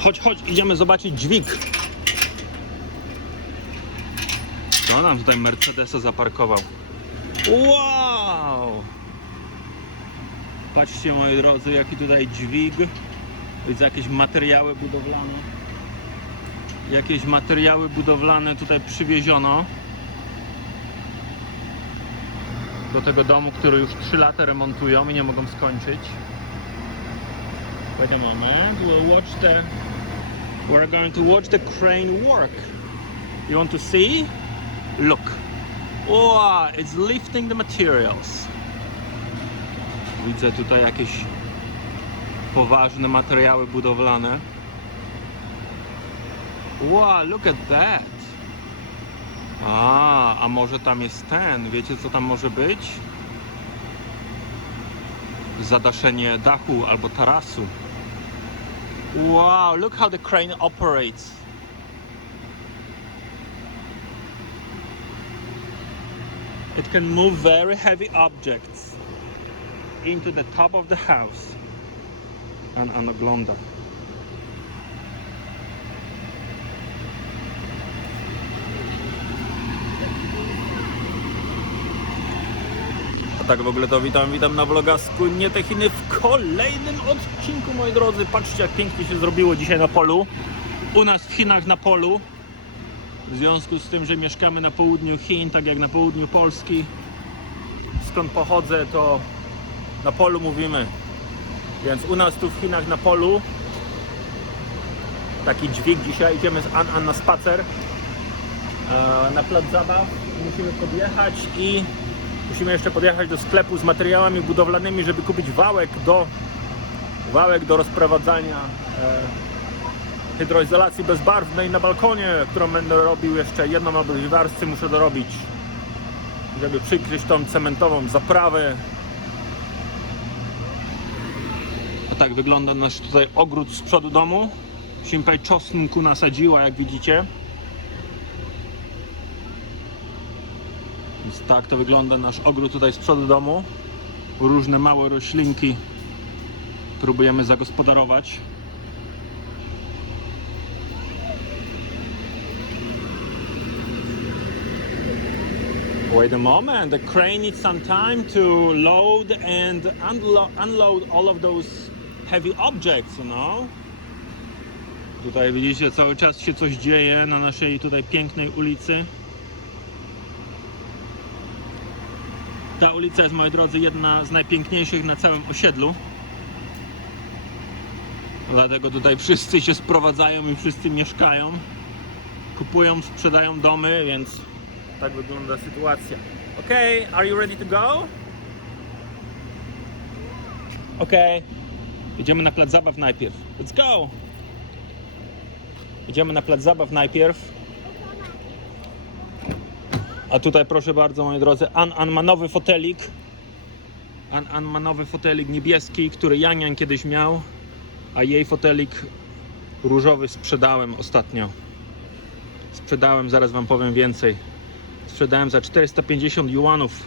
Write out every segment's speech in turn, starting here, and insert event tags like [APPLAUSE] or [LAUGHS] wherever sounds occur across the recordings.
Chodź, chodź, idziemy zobaczyć dźwig. Kto nam tutaj Mercedesa zaparkował? Wow! Patrzcie moi drodzy, jaki tutaj dźwig. Widzę jakieś materiały budowlane. Jakieś materiały budowlane tutaj przywieziono. Do tego domu, który już 3 lata remontują i nie mogą skończyć. Wait a moment, we'll watch the... We're going to watch the crane work. You want to see? Look. Wow, it's lifting the materials. Widzę tutaj jakieś poważne materiały budowlane. Wow, look at that. A, a może tam jest ten? Wiecie co tam może być? Zadaszenie dachu albo tarasu. Wow, look how the crane operates. It can move very heavy objects into the top of the house. And on the ogląda. Tak w ogóle to witam, witam na vlogasku Nie te Chiny w kolejnym odcinku, moi drodzy. Patrzcie, jak pięknie się zrobiło dzisiaj na polu. U nas w Chinach na polu. W związku z tym, że mieszkamy na południu Chin, tak jak na południu Polski. Skąd pochodzę, to na polu mówimy. Więc u nas tu w Chinach na polu taki dźwig dzisiaj. Idziemy z An An na spacer e, na plac zabaw. Musimy podjechać i musimy jeszcze podjechać do sklepu z materiałami budowlanymi, żeby kupić wałek do wałek do rozprowadzania e, hydroizolacji bezbarwnej na balkonie, którą będę robił jeszcze jedną albo dwie warstwy muszę dorobić, żeby przykryć tą cementową zaprawę. A tak wygląda nasz tutaj ogród z przodu domu. Simpaj czosnku nasadziła, jak widzicie. Więc tak to wygląda nasz ogród tutaj z przodu domu. Różne małe roślinki próbujemy zagospodarować. Wait a moment, the crane needs some time to load and unlo- unload all of those heavy objects, you know? Tutaj widzicie, cały czas się coś dzieje na naszej tutaj pięknej ulicy. Ta ulica jest, moi drodzy, jedna z najpiękniejszych na całym osiedlu. Dlatego tutaj wszyscy się sprowadzają i wszyscy mieszkają. Kupują, sprzedają domy, więc tak wygląda sytuacja. Okay, are you ready to go? Okay. Idziemy na plac zabaw najpierw. Let's go! Idziemy na plac zabaw najpierw. A tutaj proszę bardzo, moi drodzy, An An ma nowy fotelik. An An ma nowy fotelik niebieski, który Yang kiedyś miał, a jej fotelik różowy sprzedałem ostatnio. Sprzedałem, zaraz wam powiem więcej. Sprzedałem za 450 juanów.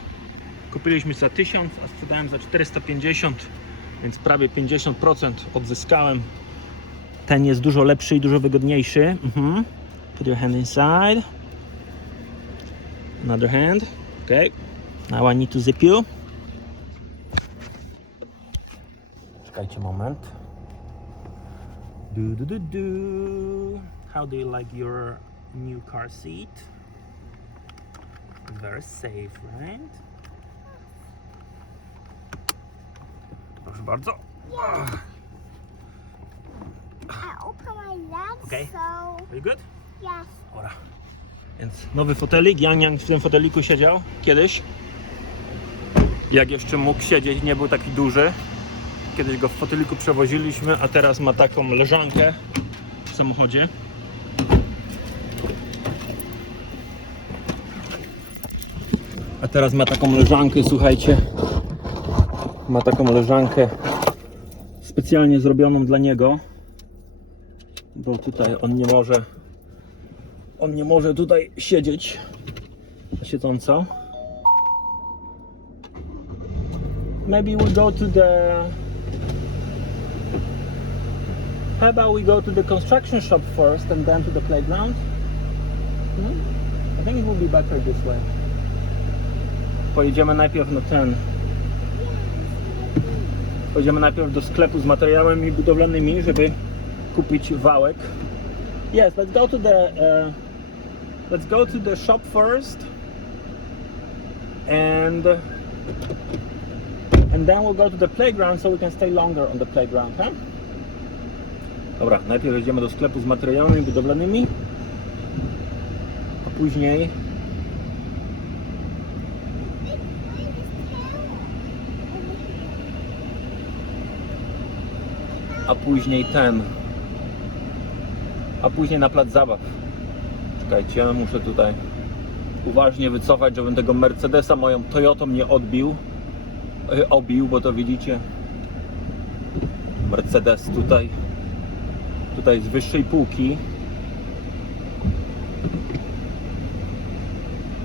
Kupiliśmy za 1000, a sprzedałem za 450, więc prawie 50% odzyskałem. Ten jest dużo lepszy i dużo wygodniejszy. Mhm. Put your hand inside. Another hand. Okay. Now I need to zip you. Czekajcie moment. Do, do, do, do. How do you like your new car seat? Very safe, right? Proszę bardzo. I open my legs, Okay. so Are you good? yes. Dobra. Więc nowy fotelik. Yang Yang w tym foteliku siedział kiedyś. Jak jeszcze mógł siedzieć, nie był taki duży. Kiedyś go w foteliku przewoziliśmy, a teraz ma taką leżankę w samochodzie. A teraz ma taką leżankę, słuchajcie. Ma taką leżankę specjalnie zrobioną dla niego. Bo tutaj on nie może on nie może tutaj siedzieć siedząco. Maybe we'll go to the How about we go to the construction shop first and then to the playground? Hmm? I think it will be better this way. Pojedziemy najpierw na ten. Pojedziemy najpierw do sklepu z materiałami budowlanymi, żeby kupić wałek. Yes, let's go to the uh, let's go to the shop first and and then we'll go to the playground so we can stay longer on the playground, huh? Dobra, najpierw jedziemy do sklepu z materiałami budowlanymi, a później a później ten a później na plac zabaw. Czekajcie, muszę tutaj uważnie wycofać, żebym tego Mercedesa moją Toyotą nie odbił. e, Obił, bo to widzicie. Mercedes tutaj. Tutaj z wyższej półki.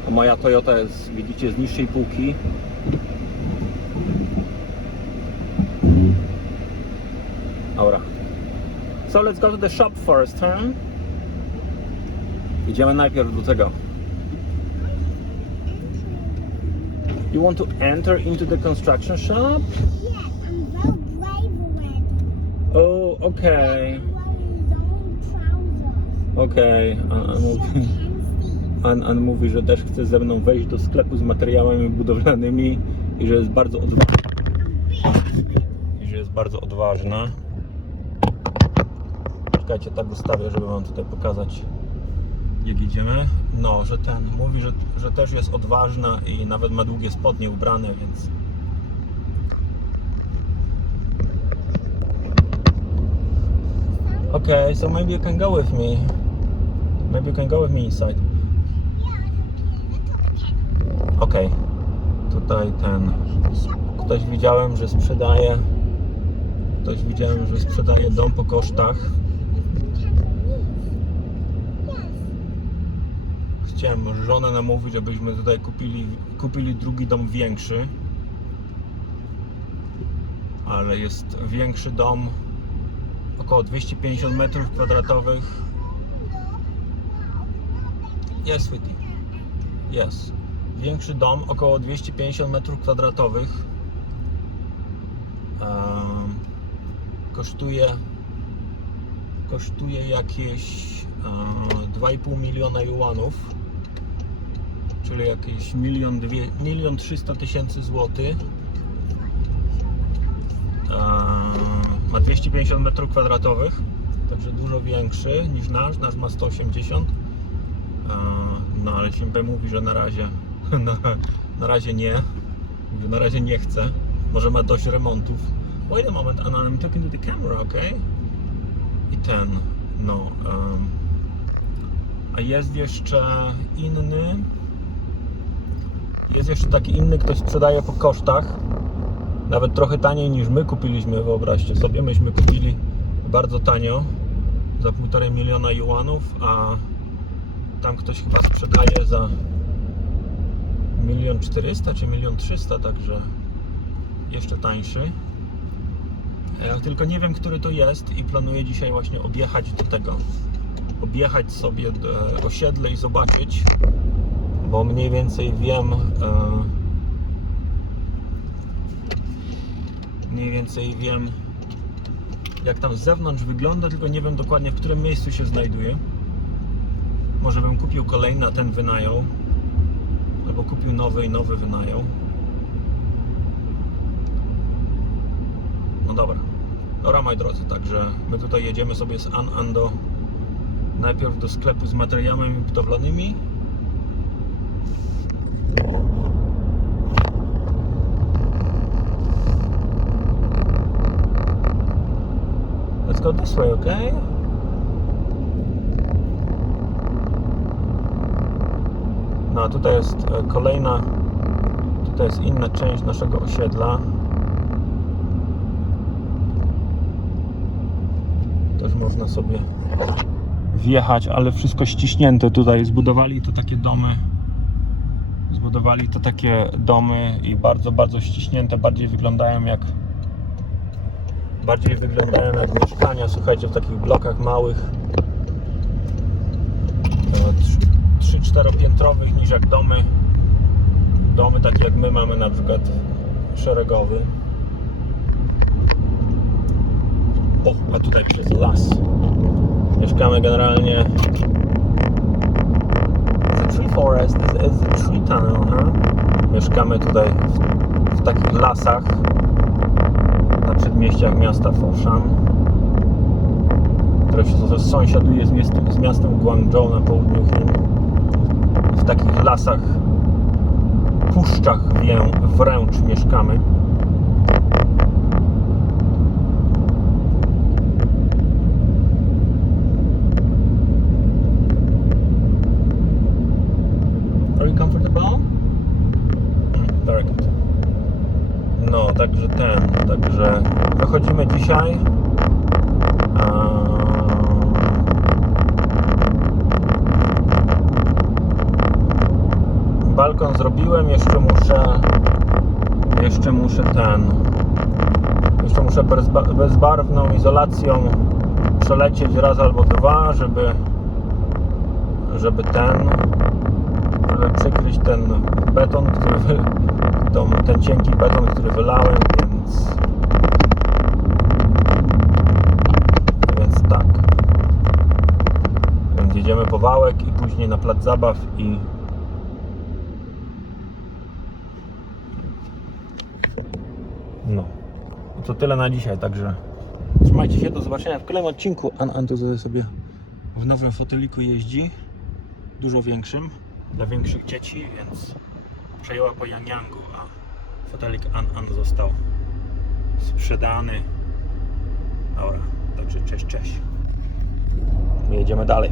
A moja Toyota jest, widzicie, z niższej półki. Dobra. So let's go to the shop first, huh? Idziemy najpierw do tego. You want to enter into the construction shop? Yes, I'm so brave already. Oh, okay. Trousers. Okay. An, An mówi, że też chce ze mną wejść do sklepu z materiałami budowlanymi i że jest bardzo odważna. I że jest bardzo odważna. Czekajcie, tak ustawię, żeby wam tutaj pokazać jak. No, że ten mówi, że, że też jest odważna i nawet ma długie spodnie ubrane, więc Okay, so maybe you can go with me. Maybe you can go with me inside. Okej. Tutaj ten. Ktoś widziałem, że sprzedaje. Ktoś widziałem, że sprzedaje dom po kosztach. Chciałem żonę namówić, żebyśmy tutaj kupili, kupili drugi dom większy. Ale jest większy dom, około 250 metrów kwadratowych. Yes, sweetie. Yes. Większy dom, około 250 metrów kwadratowych. Em, kosztuje kosztuje jakieś e, 2,5 miliona juanów, czyli jakieś milion, dwie, milion 300 tysięcy złotych. Ma 250 metrów kwadratowych, także dużo większy niż nasz. Nasz ma 180. Eee, no ale Simpę mówi, że na razie [LAUGHS] na, na razie nie. Na razie nie chce. Może ma dość remontów. Wait a moment, Anna, I'm talking to the camera, okay? I ten, no. em, a jest jeszcze inny. Jest jeszcze taki inny, ktoś sprzedaje po kosztach. Nawet trochę taniej niż my kupiliśmy, wyobraźcie sobie, myśmy kupili bardzo tanio, za 1,5 miliona juanów, a tam ktoś chyba sprzedaje za milion 400 czy milion 300, także jeszcze tańszy. Ja tylko nie wiem, który to jest i planuję dzisiaj właśnie objechać do tego, objechać sobie e, osiedle i zobaczyć, bo mniej więcej wiem, e, mniej więcej wiem jak tam z zewnątrz wygląda, tylko nie wiem dokładnie w którym miejscu się znajduje. Może bym kupił kolejny, a ten wynajął. Albo kupił nowy i nowy wynajął. No dobra. Dobra moi drodzy, także my tutaj jedziemy sobie z An Ando najpierw do sklepu z materiałami budowlanymi. Let's go this way, okay? No, a tutaj jest e, kolejna, tutaj jest inna część naszego osiedla. Też można sobie wjechać, ale wszystko ściśnięte tutaj. Zbudowali to takie domy. Zbudowali to takie domy i bardzo, bardzo ściśnięte. Bardziej wyglądają jak bardziej wyglądają jak mieszkania, słuchajcie, w takich blokach małych. 3-4 piętrowych niż jak domy. Domy takie jak my mamy na przykład szeregowy. O, a tutaj przez las. Mieszkamy generalnie. Forest is, the tree tunnel, huh? Mieszkamy tutaj w, w takich lasach na przedmieściach miasta Foshan, które się sąsiaduje z, miast, z miastem Guangzhou na południu Chin. W takich lasach, puszczach wię, wręcz mieszkamy. Także ten, także wychodzimy dzisiaj. Eee, Balkon zrobiłem, jeszcze muszę jeszcze muszę ten jeszcze muszę bezba- bezbarwną izolacją przelecieć raz albo dwa, żeby żeby ten żeby przykryć ten beton, który tą, ten cienki beton, który wylałem, więc więc tak. Więc jedziemy po wałek i później na plac zabaw i no. To tyle na dzisiaj, także trzymajcie się, do zobaczenia w kolejnym odcinku. An An tutaj sobie w nowym foteliku jeździ, dużo większym, dla większych dzieci, więc przejęła po Yanyangu, a fotelik An An został sprzedany. Dobra, także cześć, cześć. My jedziemy dalej.